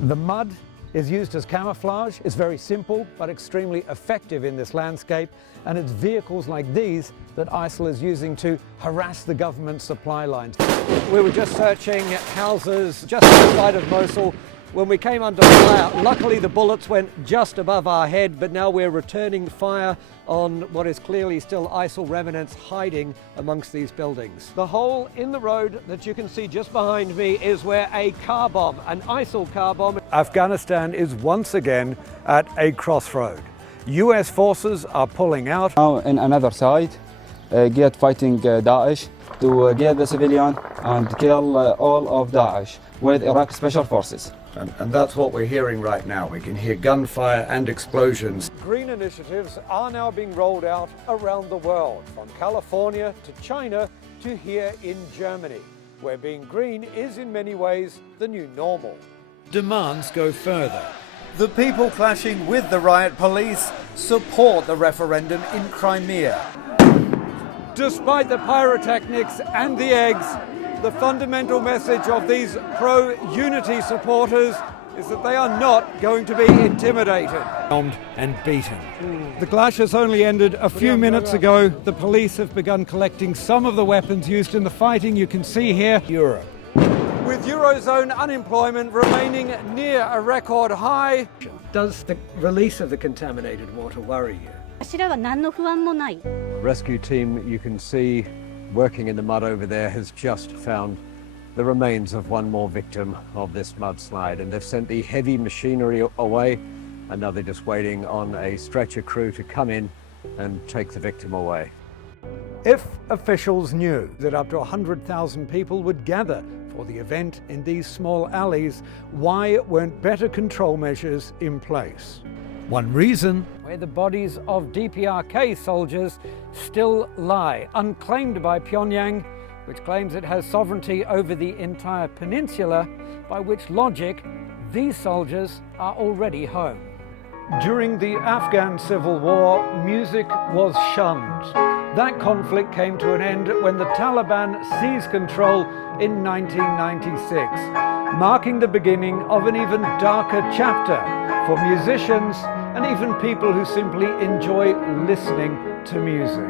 The mud is used as camouflage. It's very simple but extremely effective in this landscape, and it's vehicles like these that ISIL is using to harass the government supply lines. We were just searching houses just outside of Mosul when we came under fire. Luckily the bullets went just above our head, but now we're returning fire on what is clearly still ISIL remnants hiding amongst these buildings. The hole in the road that you can see just behind me is where a car bomb, an ISIL car bomb. Afghanistan is once again at a crossroad. US forces are pulling out. Now in another side, get fighting Daesh to get the civilian and kill all of Daesh with Iraq Special Forces. And that's what we're hearing right now. We can hear gunfire and explosions. Green initiatives are now being rolled out around the world, from California to China to here in Germany, where being green is in many ways the new normal. Demands go further. The people clashing with the riot police support the referendum in Crimea. Despite the pyrotechnics and the eggs, the fundamental message of these pro-unity supporters is that they are not going to be intimidated. Bombed and beaten. The clash has only ended a few minutes ago. The police have begun collecting some of the weapons used in the fighting. You can see here Europe. With Eurozone unemployment remaining near a record high, does the release of the contaminated water worry you? Rescue team, you can see, working in the mud over there, has just found the remains of one more victim of this mudslide, and they've sent the heavy machinery away, and now they're just waiting on a stretcher crew to come in and take the victim away. If officials knew that up to 100,000 people would gather for the event in these small alleys, why weren't better control measures in place? One reason: where the bodies of DPRK soldiers still lie, unclaimed by Pyongyang, which claims it has sovereignty over the entire peninsula, by which logic, these soldiers are already home. During the Afghan civil war, music was shunned. That conflict came to an end when the Taliban seized control in 1996, marking the beginning of an even darker chapter for musicians and even people who simply enjoy listening to music.